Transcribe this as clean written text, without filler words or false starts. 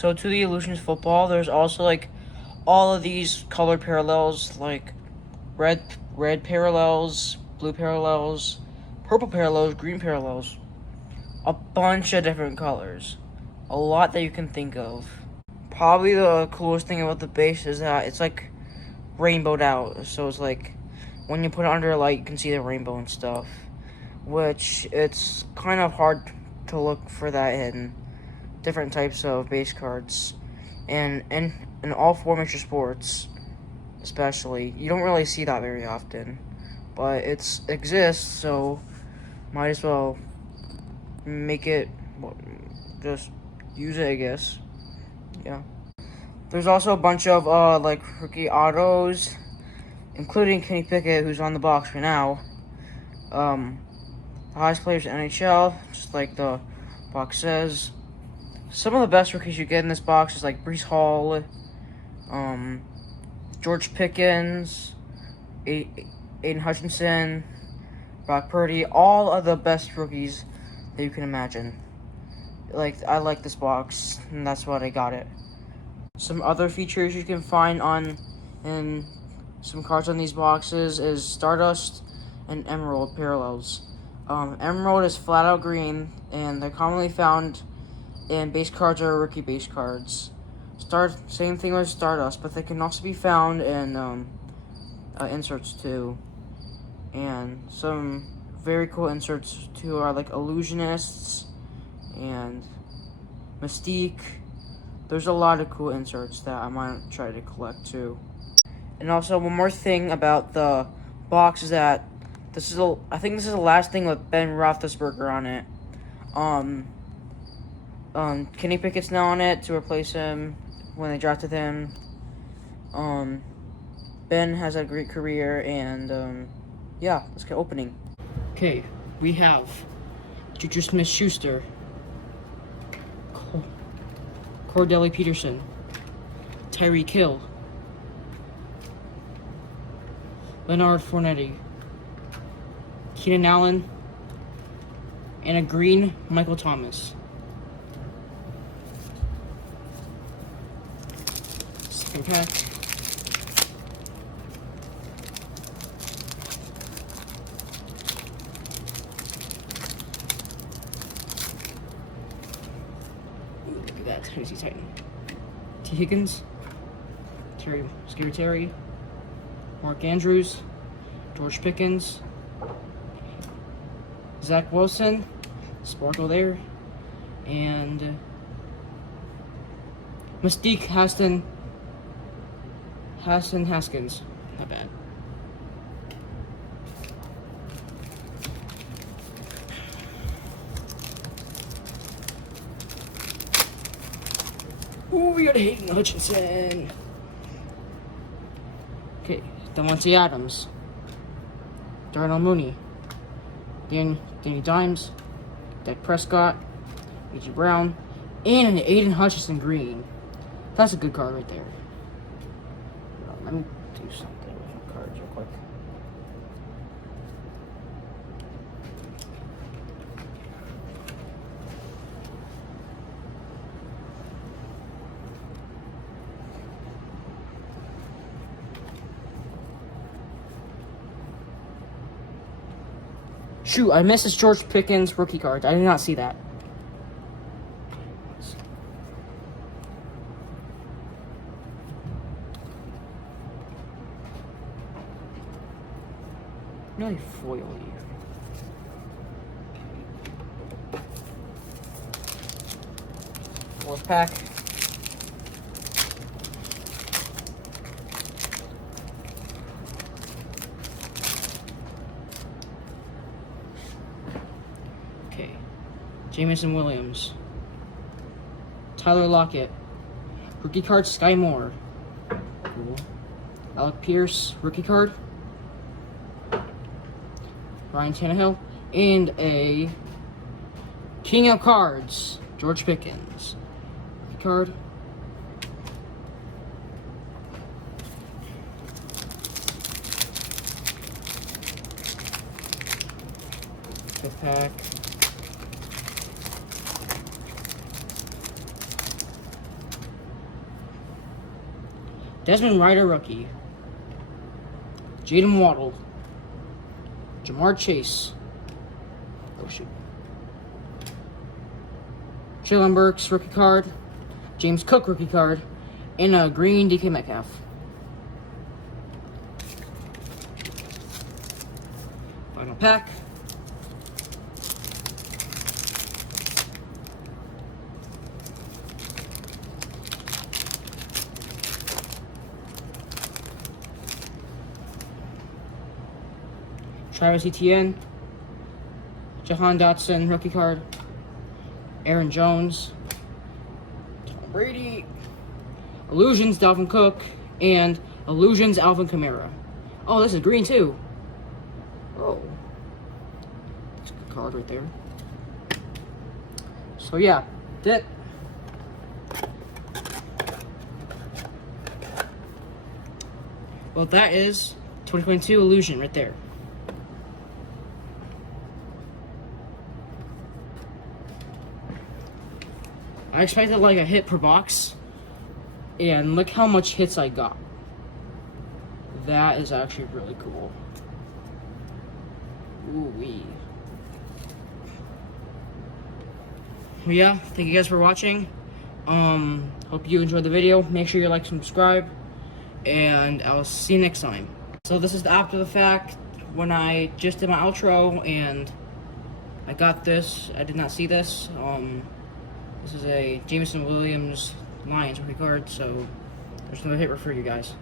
So to the Illusions football, there's also like all of these colored parallels, like red parallels, blue parallels, purple parallels, green parallels, a bunch of different colors, a lot that you can think of. Probably the coolest thing about the base is that it's like rainbowed out, so it's like when you put it under a light, you can see the rainbow and stuff. Which it's kind of hard to look for that in different types of base cards, and in all four major sports, especially, you don't really see that very often. But it exists, so might as well make it. Well, just use it, I guess. Yeah. There's also a bunch of like rookie autos, including Kenny Pickett, who's on the box right now. The highest players in NHL, just like the box says. Some of the best rookies you get in this box is like Breece Hall, George Pickens, Aiden Hutchinson, Brock Purdy, all of the best rookies that you can imagine. Like, I like this box, and that's why I got it. Some other features you can find in some cards on these boxes is Stardust and Emerald parallels. Emerald is flat out green, and they're commonly found in base cards or rookie base cards. Same thing with Stardust, but they can also be found in inserts too. And some very cool inserts too are like Illusionists and Mystique. There's a lot of cool inserts that I might try to collect too. And also one more thing about the box is that I think this is the last thing with Ben Roethlisberger on it. Kenny Pickett's now on it to replace him when they drafted him. Ben has a great career, and yeah, let's get opening. Okay, we have Juju Smith-Schuster, Cordell Peterson, Tyreek Hill, Leonard Fournette, Keenan Allen, and a green Michael Thomas. Second pack. Ooh, look at that, Tennessee Titan. T. Higgins, Terry, Mark Andrews, George Pickens, Zach Wilson, Sparkle there, and Mystique Haskins. Not bad. Ooh, we got Hayden Hutchinson. Okay, Devontae Adams, Darnell Mooney, Danny Dimes, Dak Prescott, A.J. Brown, and an Aiden Hutchinson green. That's a good card right there. Let me do something with my cards real quick. Shoot, I missed this George Pickens rookie card. I did not see that. Really foily. Fourth pack. Okay. Jameson Williams. Tyler Lockett. Rookie card, Sky Moore. Cool. Alec Pierce, rookie card. Ryan Tannehill. And a King of Cards, George Pickens. Rookie card. Fifth pack. Desmond Ryder rookie. Jaden Waddle. Jamar Chase. Oh shoot. Jalen Burks rookie card. James Cook rookie card. And a green DK Metcalf. Final pack. Travis Etienne, Jahan Dotson rookie card, Aaron Jones, Tom Brady, Illusions Dalvin Cook, and Illusions Alvin Kamara. Oh, this is green too. Oh, that's a good card right there. So yeah, that. Well, that is 2022 Illusion right there. I expected like a hit per box, and look how much hits I got. That is actually really cool. Ooh-wee. Well, yeah, thank you guys for watching. Hope you enjoyed the video. Make sure you like and subscribe, and I'll see you next time. So this is after the fact, when I just did my outro, and I got this. I did not see this. This is a Jameson Williams Lions rookie card, so there's another hit for you guys.